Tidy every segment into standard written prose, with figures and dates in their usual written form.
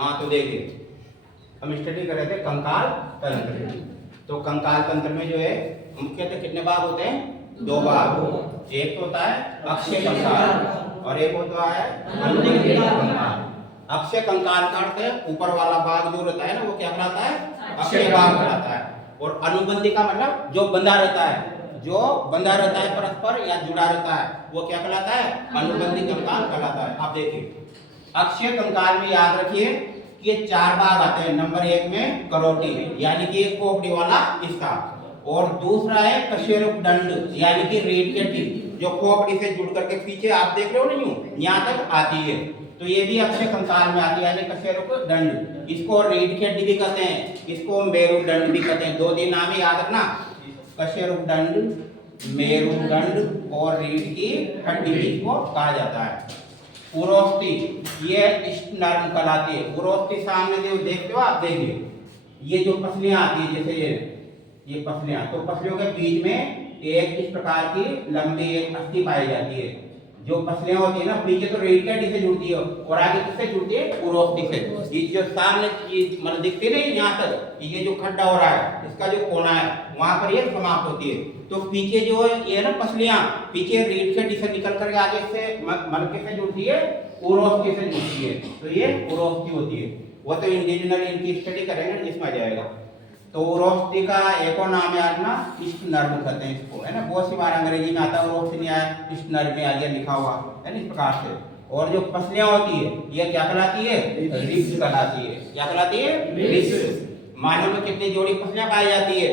हाँ तो देखिए हम स्टडी कर रहे थे कंकाल तंत्र। तो कंकाल तंत्र में जो है मुख्यतः कितने भाग होते हैं? 2 भाग। एक तो होता है अक्षय कंकाल और एक होता है अनुबंधी कंकाल। अक्षय कंकाल का अर्थ है ऊपर वाला भाग जो रहता है ना वो क्या कहलाता है? अक्षय भाग कहलाता है। और अनुबंधी का मतलब जो बंधा रहता है, जो बंधा रहता है परस्पर या जुड़ा रहता है वो क्या कहलाता है? अनुबंधी कंकाल कहलाता है। आप देखिए अक्षय कंकाल में याद रखिए कि ये 4 भाग आते हैं। नंबर 1 में करोटी यानी कि एक खोपड़ी वाला हिस्सा, और दूसरा है कशेरुक दंड यानी कि रीढ़ की हड्डी जो खोपड़ी से जुड़ करके पीछे आप देख रहे हो ना यहाँ तक आती है, तो ये भी अक्षय कंकाल में आती है यानी कशेरुक दंड। इसको रीढ़ की हड्डी भी कहते हैं, इसको मेरुदंड भी कहते हैं। 2 नाम ही याद रखना, कशेरुक दंड, मेरुदंड और रीढ़ की हड्डी भी इसको कहा जाता है। उरोस्थि ये नर्म कहलाती है। उरोस्थि सामने जो देखते हो आप, देखिए ये जो पसलियां आती है जैसे ये पसलियां, तो पसलियों के बीच में एक इस प्रकार की लंबी एक अस्थि पाई जाती है। जो पसलियां होती है ना पीछे तो रीढ़ की हड्डी से जुड़ती है और आगे किससे जुड़ती है? उरोस्थि से। ये जो सामने मतलब दिखती है ना यहाँ तक, ये जो खड्डा हो रहा है इसका जो कोना है वहां पर ये समाप्त होती है। तो पीछे जो है ये ना पसलियां पीछे रीढ़ की हड्डी से निकल कर आगे से मलके से जुड़ती है, उरोस्थि से जुड़ती है, तो ये उरोस्थि होती है। वो तो इंडिविजुअल इनकी स्टडी करेंगे जिसमें आ जाएगा। तो उरोस्थि का एक और नाम है अपना इष्ट नर्म कहते हैं इसको, है ना। बहुत सी बार अंग्रेजी में आता है उरोस्थि नहीं आया, इष्ट नर्म में आ गया लिखा हुआ है ना इस प्रकार से। और जो पसलियां होती है ये क्या कहलाती है? रिब्स कहलाती है। क्या कहलाती है? रिब्स। मानव में कितनी जोड़ी पसलियां पाई जाती है?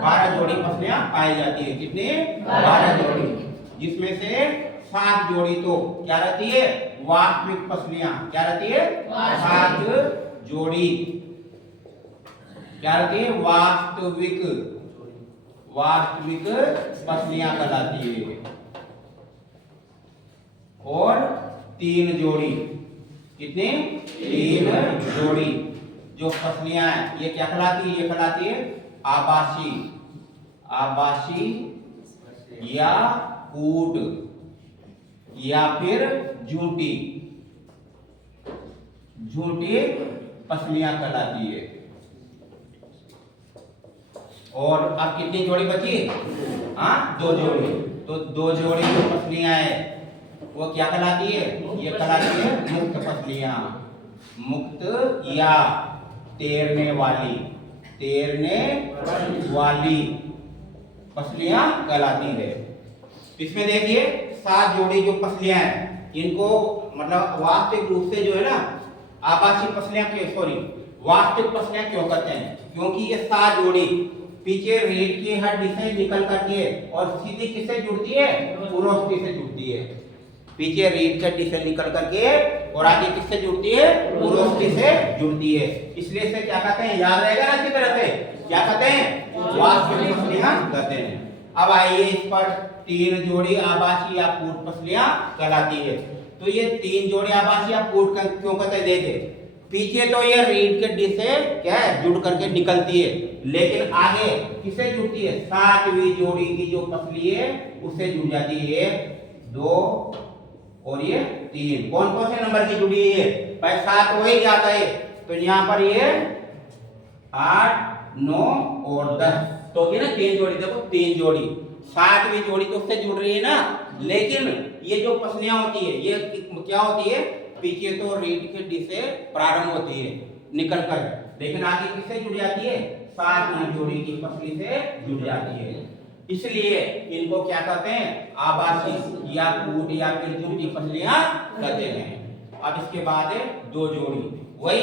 12 जोड़ी पसलियां पाई जाती है। कितनी? 12 जोड़ी, जिसमें से 7 जोड़ी तो क्या रहती है? वास्तविक पसलियां। क्या रहती है? 7 जोड़ी क्या रहती है? वास्तविक पसलियां कहलाती है। और 3 जोड़ी, कितनी? 3 जोड़ी जो पसलियां हैं ये क्या कहलाती है? ये कहलाती है आभासी या कूट या फिर झूठी पसलियां कहलाती है। और अब कितनी जोड़ी बची? हाँ 2 जोड़ी। तो 2 जोड़ी जो पसलियां है वो क्या कहलाती है? ये कहलाती है मुक्त पसलियां। मुक्त या तैरने वाली पसलियां कहलाती है। इसमें देखिए 7 जोड़ी जो पसलियां हैं इनको मतलब वास्तविक रूप से जो है ना आभासी पसलियां वास्तविक पसलियां क्यों कहते हैं? क्योंकि ये 7 जोड़ी पीछे रीढ़ की हड्डी से निकल करके और सीधी किससे जुड़ती है? उरोस्थि से जुड़ती है। पीछे रीढ़ की हड्डी से निकल करके और आगे किससे जुड़ती है? उरोस्थि से जुड़ती है। इसलिए इसे क्या कहते हैं? याद रहेगा ना अच्छी तरह से, क्या कहते हैं? वास्तविक पसलियां कहते हैं। अब आइए इस पर 3 जोड़ी आभासी या कूट पसलियां कहलाती है। तो ये 3 जोड़ी आभासी या कूट क्यों कहते हैं? देखे पीछे तो ये रीढ़ की हड्डी से क्या है जुड़ करके निकलती है, लेकिन आगे किससे जुड़ती है? 7वीं जोड़ी की जो पसली है उससे जुड़ जाती है। 2 और ये 3 कौन कौन से नंबर की जुड़ी है? भाई 7 हो ही जाता है, तो यहाँ पर ये 8, 9 और 10 तो ये ना 3 जोड़ी। देखो 3 जोड़ी, 7वीं जोड़ी तो उससे जुड़ रही है ना, लेकिन ये जो पसलियां होती है ये क्या होती है? पीछे तो रीढ़ की हड्डी से प्रारंभ होती है निकल कर, लेकिन आगे किससे जुड़ जाती है? 7वीं जोड़ी की पसली से जुड़ जाती है। इसलिए इनको क्या कहते हैं? आभासी या कूट या फिर झूठी पसलियां कहते हैं। अब इसके बाद है 2 जोड़ी। वही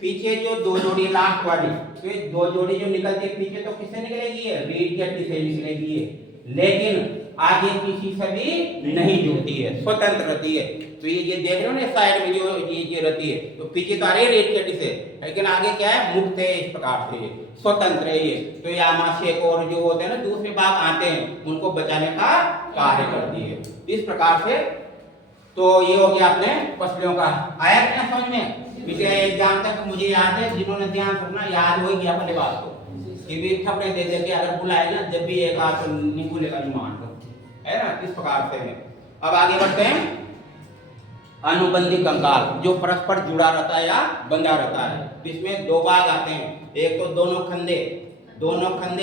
पीछे जो 2 जोड़ी लास्ट वाली, तो 2 जोड़ी जो निकलती है पीछे तो किससे निकलेगी? रीढ़ की हड्डी से निकलेगी, लेकिन आगे किसी से भी नहीं जुड़ती है, स्वतंत्र रहती है। तो ये देख रहे हो ना साइड में जो ये रहती है, तो पीछे तो आ रही है रीढ़ की हड्डी से, लेकिन आगे क्या है? मुक्त है, इस प्रकार से स्वतंत्र है ये। तो ये आमाशय को और जो होते हैं ना दूसरे भाग आते हैं उनको बचाने का कार्य करती है इस प्रकार से। तो ये हो गया अपने पसलियों का। आया क्या समझ में? पिछले एग्जाम तक मुझे याद है जिन्होंने ध्यान रखना याद हो गया अपने बात को, कि भी थपड़े दे दे के अगर बुलाए ना जब भी एक आध तो नहीं भूलेगा मान को, है ना इस प्रकार से है। अब आगे बढ़ते हैं। अनुबंधी कंकाल जो परस्पर जुड़ा रहता है या बंधा रहता है। इसमें दो भाग आते हैं, एक तो दोनों खंडे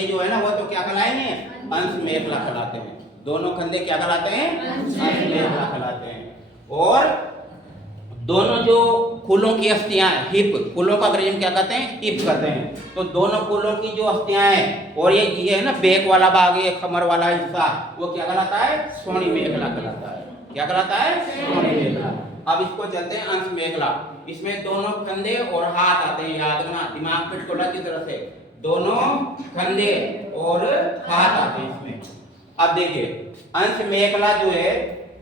जो है ना वो तो क्या कहलाएंगे, अंश मेखला कहलाते हैं। दोनों खंडे क्या कहलाते हैं, अंश मेखला कहलाते हैं। और दोनों जो फूलों की अस्थियां हिप, फूलों का अंग्रेजी में क्या कहते हैं, हिप कहते हैं। तो दोनों फूलों की जो अस्थियां हैं और ये है ना बेक वाला भाग, ये कमर वाला हिस्सा, वो क्या कहलाता है, सोनी मेखला कहलाता है। क्या कहलाता है, सोनी मेखला। अब इसको चलते हैं अंश मेखला। इसमें दोनों कंधे और हाथ आते हैं, याद रखना, दिमाग पे टोला की तरह से दोनों कंधे और हाथ आते हैं इसमें। अब देखिए अंश मेखला जो है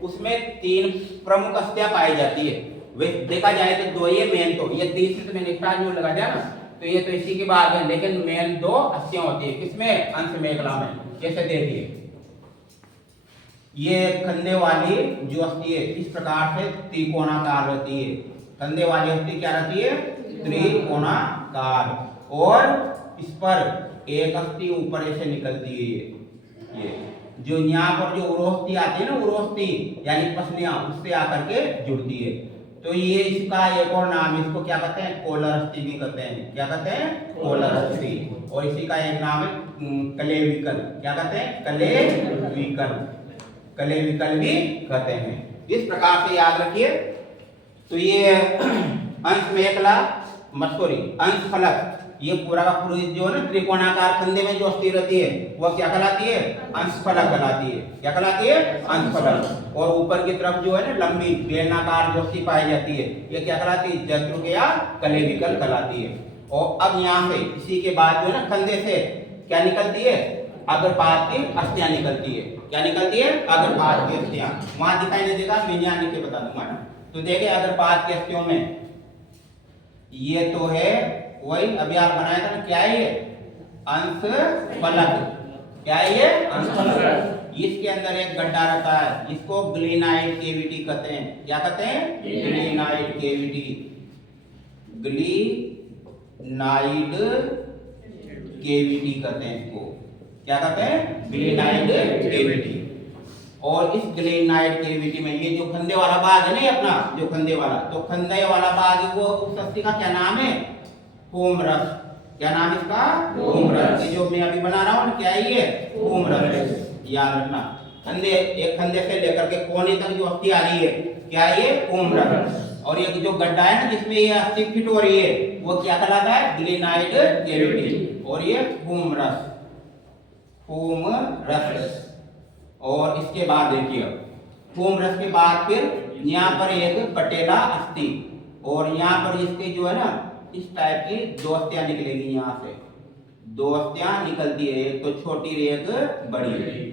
उसमें 3 प्रमुख अस्थियां पाई जाती है। वे देखा जाए तो दो ये मेन, तो ये तीसरी तो मैंने स्टार्ट में लगा दिया ना, तो ये तो इसी के बाद है, लेकिन मेन 2 अस्थियां होती है किसमें, अंश मेखला में। जैसे देखिए ये कंधे वाली जो अस्थि है इस प्रकार से त्रिकोणाकार रहती है। कंधे वाली अस्थि क्या रहती है, त्रिकोणाकार, और इस पर एक अस्थि ऊपर ऐसे निकलती है। ये जो यहाँ पर जो उरोस्थि आती है ना, उरोस्थि यानी पसलियां, उससे आकर के जुड़ती है। तो ये इसका एक और नाम, इसको क्या कहते हैं, कोलर अस्थि भी कहते हैं। क्या कहते हैं, कोलर अस्थि। और इसी का एक नाम है कलेविकल। क्या कहते हैं, कलेविकल, कलेविकल भी कहते हैं। इस प्रकार से याद रखिए। तो ये अंश मेखला मसूरी अंश फलक, ये पूरा का पूरा जो है ना त्रिकोणाकार कंधे में जो अस्थि रहती है वह क्या कहलाती है, अंश फलक कहलाती है। क्या कहलाती है, अंश फलक। और ऊपर की तरफ जो है ना लंबी बेलनाकार जो अस्थि पाई जाती है ये क्या कहलाती है, जत्रुक या कलेविकल कहलाती है। और अब यहाँ से इसी के बाद जो है ना कंधे से क्या निकलती है, अग्रपाद की अस्थियां निकलती है। क्या निकलती है, अग्रपाद की अस्थियां। वहां दिखाई नहीं देगा, मैं यहाँ लिख के बता दूंगा। तो देखिए अग्रपाद की अस्थियों में ये तो है वही अभी आप बनाया था ना, क्या है ये, अंश फलक। क्या है ये, अंश फलक। इसके अंदर एक गड्ढा रहता है, इसको ग्लिनाइड केविटी कहते हैं। क्या कहते हैं, ग्लिनाइड केविटी, ग्लिनाइड केविटी कहते हैं इसको। क्या कहते हैं, ग्लिनाइड केविटी। और इस ग्लिनाइड केविटी में ये जो खंदे वाला भाग है ना, ये अपना जो खंदे वाला, तो खंदे वाला भाग वो उस अस्थि का क्या नाम है, होमरस। क्या नाम इसका, होमरस। ये जो मैं अभी बना रहा हूँ क्या है, ये होमरस। याद रखना, खंदे, एक खंदे से लेकर के कोने तक जो अस्थि आ रही है क्या है, ये होमरस। और ये जो गड्ढा है ना जिसमें ये अस्थि फिट हो रही है वो क्या कहलाता है, ग्लिनाइड केविटी। और ये होमरस, होमरस। और इसके बाद देखिए होमरस के बाद फिर यहाँ पर एक पटेला अस्थि, और यहाँ पर इसके जो है ना इस टाइप की 2 अस्थियां निकलेगी। यहाँ से 2 अस्थियां निकलती है, एक तो छोटी एक बड़ी,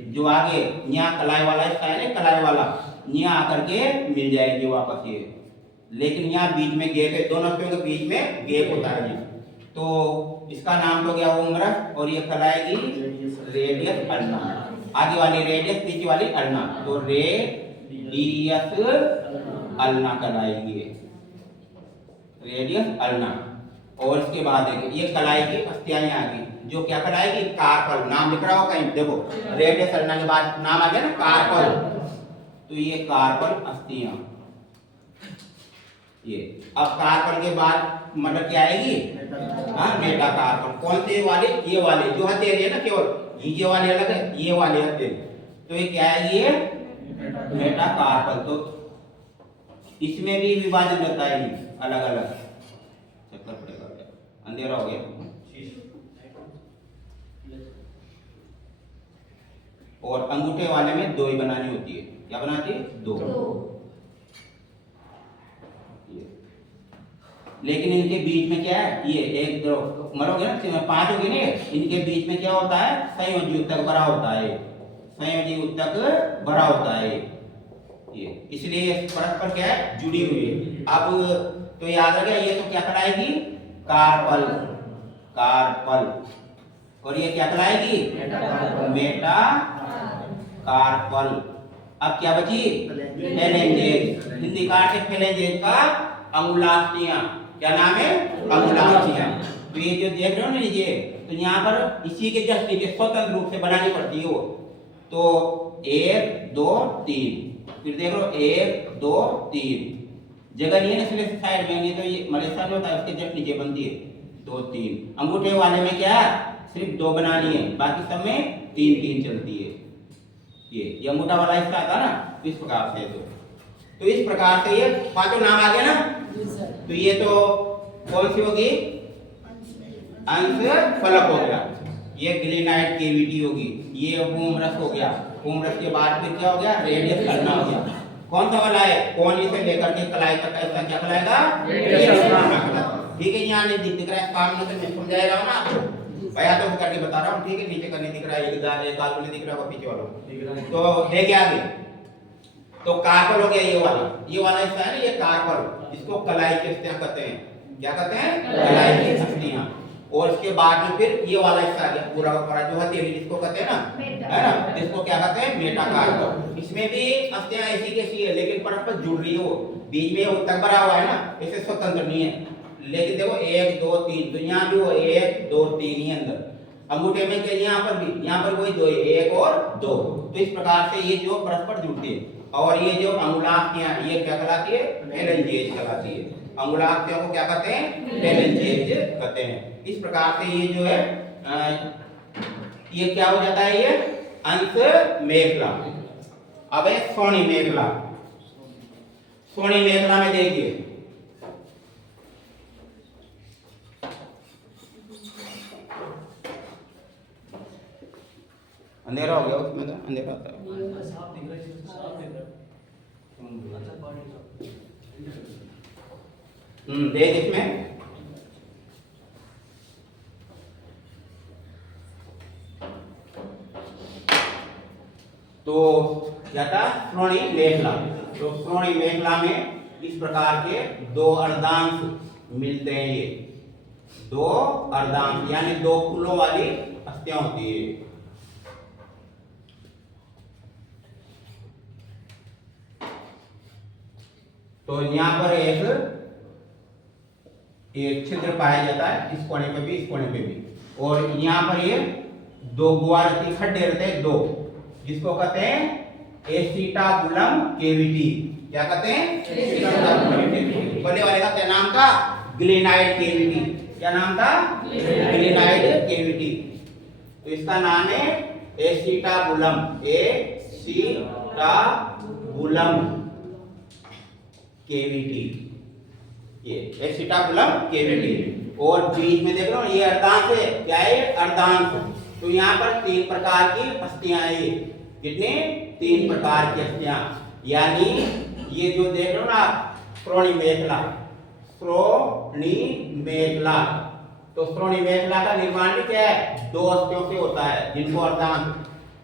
जो आगे यहाँ कलाई वाला हिस्सा है ना, कलाई वाला यहाँ आकर के मिल जाएगी वापस ये। लेकिन यहाँ बीच में गैप है, दोनों अस्थियों के बीच में गैप होता है। तो इसका नाम तो गया होमरस, और ये कहलाएगी रेडियस अल्ना। आगे वाली रेडियस, पीछे वाली अल्ना, तो रेडियस अल्ना कहलाएगी, रेडियस अल्ना। और इसके बाद देखिए ये कलाई की अस्थियां आ गई, जो क्या कहलाएगी, कार्पल। नाम लिख रहा हो कहीं, देखो रेडियस अल्ना के बाद नाम आ गया ना कार्पल, तो ये कार्पल अस्थियां। ये अब कार्पल के बाद मतलब क्या आएगी, हाँ मेटाकार्पल। कौन सी वाली, ये वाली जो हथेली है ना, केवल ये वाले अलग है, ये वाले हथेली, तो ये क्या है, ये मेटाकार्पल। तो इसमें भी विभाजन रहता है अलग अलग। चक्कर पड़ेगा, अंधेरा हो गया। और अंगूठे वाले में 2 ही बनानी होती है। क्या बनाती है, 2। लेकिन इनके बीच में क्या है, ये 1 2 मरोगे ना 5 होगी नहीं, इनके बीच में क्या होता है, संयोजी उत्तक भरा होता है, संयोजी उत्तक भरा होता है ये, इसलिए परस्पर क्या है, जुड़ी हुई है। अब तो याद रखिए ये तो क्या कहलाएगी, कार्पल, कार्पल। और ये क्या कहलाएगी, मेटा कार्पल। अब क्या बची, फेलेंजेज। हिंदी काट के फेलेंजेज का अंगुलास्थियां। क्या नाम है, अंगुलास्थियां। तो ये जो देख रहे हो ना ये, तो यहाँ पर इसी के जस्ट नीचे स्वतंत्र रूप से बनानी पड़ती है वो। तो 1 2 3, फिर देख लो 1 2 3, जगह नहीं है ना इसलिए साइड में, नहीं तो ये मलेशिया में होता है उसके जस्ट नीचे बनती है 2 3। अंगूठे वाले में क्या है, सिर्फ 2 बनानी है, बाकी सब में 3 3 चलती है। ये अंगूठा वाला हिस्सा आता ना, इस प्रकार से। तो इस प्रकार से ये पांचों नाम आ गए ना। तो ये तो कौन सी होगी, अंश फलक हो गया, ये ग्लेनाइड केविटी होगी, ये होमरस हो गया, होमरस के बाद फिर क्या हो गया, रेडियस करना हो गया। कौन सा वाला है, कोन से लेकर के कलाई तक ऐसा क्या कहलाएगा, ठीक है। यहाँ नहीं दिख रहा है, काम में तो समझ जाएगा ना आपको, भैया तो करके बता रहा हूँ, ठीक है। नीचे करने दिख रहा है, एक आलू नहीं दिख रहा होगा पीछे वाला, तो देखे आगे। तो कार्पल हो गया ये वाला हिस्सा है ना, ये कार्पल, इसको कलाई की अस्थियां कहते हैं, क्या कहते हैं, कलाई की अस्थियां। और इसके बाद में फिर ये वाला हिस्सा आ गया पूरा का पूरा जो हथेली जिसको कहते हैं ना, है ना, इसको क्या कहते हैं, मेटाकार्पल। इसमें भी अस्थियां ऐसी कैसी है, लेकिन परस्पर जुड़ रही है, वो बीच में उत्तक भरा हुआ है ना, इसे स्वतंत्र नहीं है। लेकिन देखो 1 2 3 तो यहाँ भी वो 1 2 3 ही अंदर, अंगूठे में क्या, यहाँ पर वही 2, 1 और 2। तो इस प्रकार से ये जो परस्पर जुड़ती है। और ये जो अंगुलास्थियां, ये क्या कहलाती है, फेलेंजेज कहलाती है। अंगुलास्थियों को क्या कहते हैं, फेलेंजेज कहते हैं। इस प्रकार से ये जो है ये क्या हो जाता है, ये अंश मेखला। अब है श्रोणि मेखला। श्रोणि मेखला में देखिए, अंधेरा हो गया उसमें, तो अंधेरा आता है, देख इसमें तो क्या था, श्रोणि मेखला। तो श्रोणि मेखला में इस प्रकार के 2 अर्धांश मिलते हैं। ये 2 अर्धांश यानी 2 फूलों वाली अस्थियां होती है। तो यहाँ पर एक छिद्र पाया जाता है, इस कोने पे भी, इस कोने पे भी। और यहाँ पर ये 2 गुआरती खड्डे रहते हैं, 2, जिसको कहते हैं एसिटाबुलम केविटी। क्या कहते हैं, एसिटाबुलम केविटी। पहले वाले का क्या नाम था, ग्लेनाइड केविटी। क्या नाम था, ग्लेनाइड केविटी। तो इसका नाम है एसिटाबुलम, एसिटाबुलम केविटी, ये एसिटाबुलम केविटी। और बीच में देख रहे हो ये अर्धांश है, क्या है, अर्धांश। तो यहाँ पर 3 प्रकार की अस्थियां है, कितने, 3 प्रकार की अस्थियां। यानी ये जो देख रहे हो ना, श्रोणि मेखला, श्रोणि मेखला। तो श्रोणि मेखला का निर्माण भी क्या है, 2 अस्थियों से होता है, जिनको अर्धांश,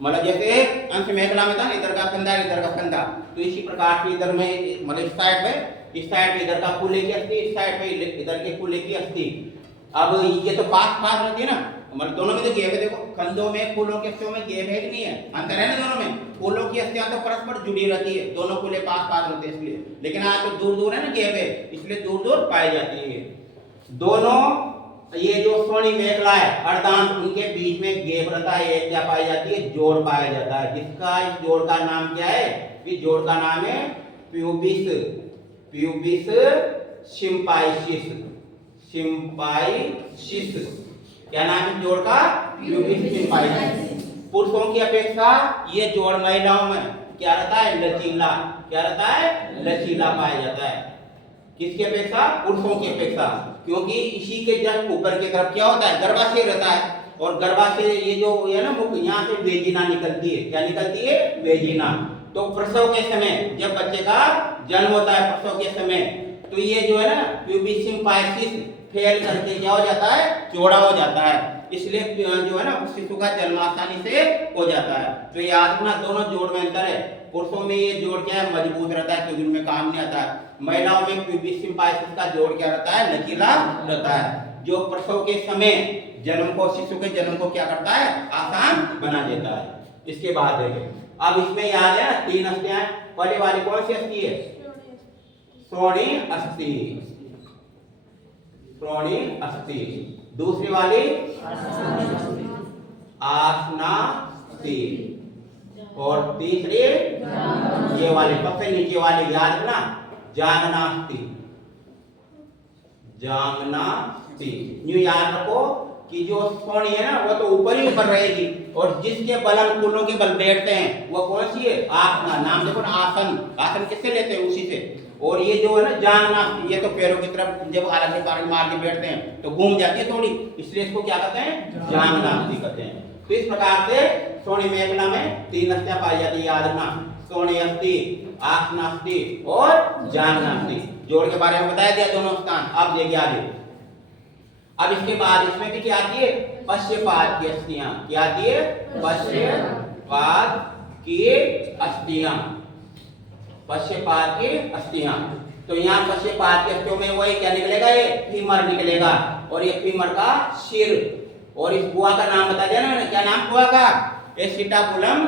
मतलब जैसे अंश मेखला में था, इधर का कंधा, इधर का कंधा। तो इसी प्रकार से इधर में, मतलब इस साइड पे इधर का कूल्हे की अस्थि, इस साइड पे इधर के कूल्हे की अस्थि। अब ये तो पास पास रहती है ना, मतलब दोनों में तो गैप है। देखो कंधों में, कूल्हों के अस्थियों में गैप है कि नहीं है, अंतर है ना दोनों में। कूल्हों की अस्थियां तो परस्पर जुड़ी रहती है, दोनों कूल्हे पास पास रहते हैं इसलिए, लेकिन आज तो दूर दूर है ना, गैप है, इसलिए दूर दूर पाई जाती है दोनों। ये जो श्रोणि मेखला है, अर्धांश, उनके बीच में गैप रहता है, क्या पाई जाती है, जोड़ पाया जाता है। जिसका इस जोड़ का नाम क्या है, इस जोड़ का नाम है प्यूबिस, प्यूबिस सिम्पाइसिस, सिम्पाइसिस। क्या नाम है जोड़ का, प्यूबिस सिम्पाइसिस। पुरुषों की अपेक्षा ये जोड़ महिलाओं में क्या रहता है, लचीला। क्या रहता है, लचीला पाया जाता है। किसकी अपेक्षा, पुरुषों की अपेक्षा, क्योंकि इसी के जस्ट ऊपर की तरफ क्या होता है, गर्भाशय रहता है। और गर्भाशय ये जो है ना मुख, यहाँ से वेजिना निकलती है। क्या निकलती है, वेजिना। तो प्रसव के समय जब बच्चे का जन्म होता है, प्रसव के समय, तो ये जो है ना प्यूबिस सिम्पाइसिस फैल करके क्या हो जाता है, चौड़ा हो जाता है। इसलिए जो है ना शिशु का जन्म आसानी से हो जाता है। तो याद रखना, दोनों जोड़ में अंतर है। पुरुषों में ये जोड़ क्या है, मजबूत रहता है, क्योंकि उनमें काम नहीं आता है। महिलाओं में प्यूबिस सिम्पाइसिस का जोड़ क्या रहता है, लचीला रहता है, जो प्रसव के समय जन्म को, शिशु के जन्म को क्या करता है, आसान बना देता है। इसके बाद देखें, अब इसमें याद है 3 अस्थियां। पहले वाली कौन सी अस्थि है, श्रोणि अस्थि, श्रोणि अस्थि। दूसरी वाली आसनास्थि, और तीसरी ये वाली सबसे नीचे वाली, याद रखना, जांघनास्ति, जांघनास्ति। यूं याद रखो कि जो सोनी है ना वो तो ऊपर ही ऊपर रहेगी, और जिसके बल हम कुलों के बल बैठते हैं वो कौन सी है? आसना। नाम देखो ना, आसन। आसन किससे लेते हैं? उसी से। और ये जो है ना जांघनास्ति, ये तो पैरों की तरफ जब आलम के पार मार के बैठते हैं तो घूम जाती है थोड़ी, इसलिए इसको क्या कहते हैं? जांघनास्ति कहते हैं। तो इस प्रकार से सोनी मेखला में 3 अस्थियां पाई जाती है, याद रखना। सोनी अस्थि, आसनास्ति और जांघनास्ति। जोड़ के बारे में बताया दिया दोनों स्थान। अब देखिए आगे। अब इसके बाद इसमें भी क्या आती है? पश्चपाद की अस्थियां। क्या आती है? पश्चपाद की अस्थियां। पश्चपाद की अस्थियां। तो यहाँ पश्चपाद की अस्थियों में वही क्या निकलेगा? ये फीमर निकलेगा, और ये फीमर का सिर। और इस गुहा का नाम बता दिया ना, क्या नाम गुहा का? Acetabulum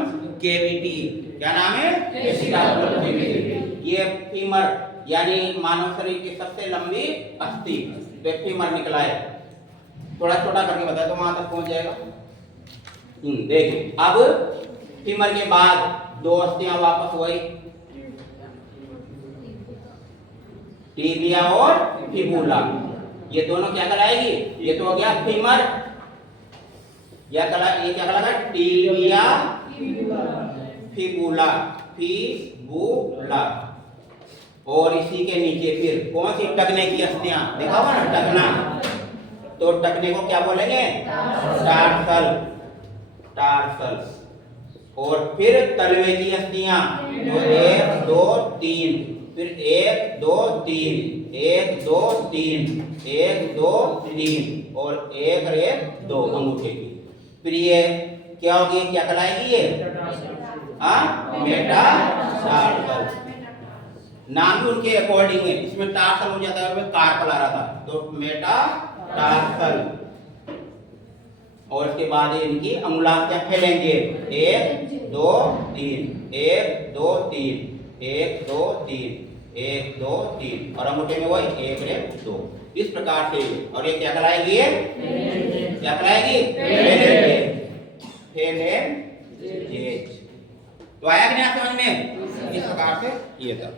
cavity. क्या नाम है? Acetabulum cavity. ये फीमर यानी मानव शरीर की सबसे लंबी अस्थि, तो फीमर निकला है। थोड़ा छोटा करके बताया तो वहां तक पहुंच जाएगा। देखिए अब फीमर के बाद 2 अस्थियां वापस वही, टिबिया और फिबुला। ये दोनों क्या कहलाएगी? ये तो हो गया फीमर, ये क्या कहलाएगा? Tibia fibula, fibula. और इसी के नीचे फिर कौन सी? टखने की अस्थियां। देखा हुआ ना टखना, तो टखने को क्या बोलेंगे? Tarsal, tarsal. और फिर तलवे की अस्थियां, तो 1 2 3, फिर 1 2 3, 1 2 3, 1 2 3, और 1 1 2 अंगूठे की। फिर ये क्या होगी? क्या कहलाएगी ये? मेटाटार्सल। नाम भी उनके अकॉर्डिंग है। इसमें टार्सल हो जाता है, उसमें कार्पल आ रहा था, तो मेटाटार्सल। और इसके बाद इनकी अंगुलांकियां फैलेंगे, 1 2 3, 1 2 3, 1 2 3, 1 2 3, और अंगूठे में वही 1 1 2। इस प्रकार से। और ये क्या कहलाएगी? क्या कहलाएगी? फेलेंजेज। तो आया कि नहीं समझ में? इस प्रकार से ये था।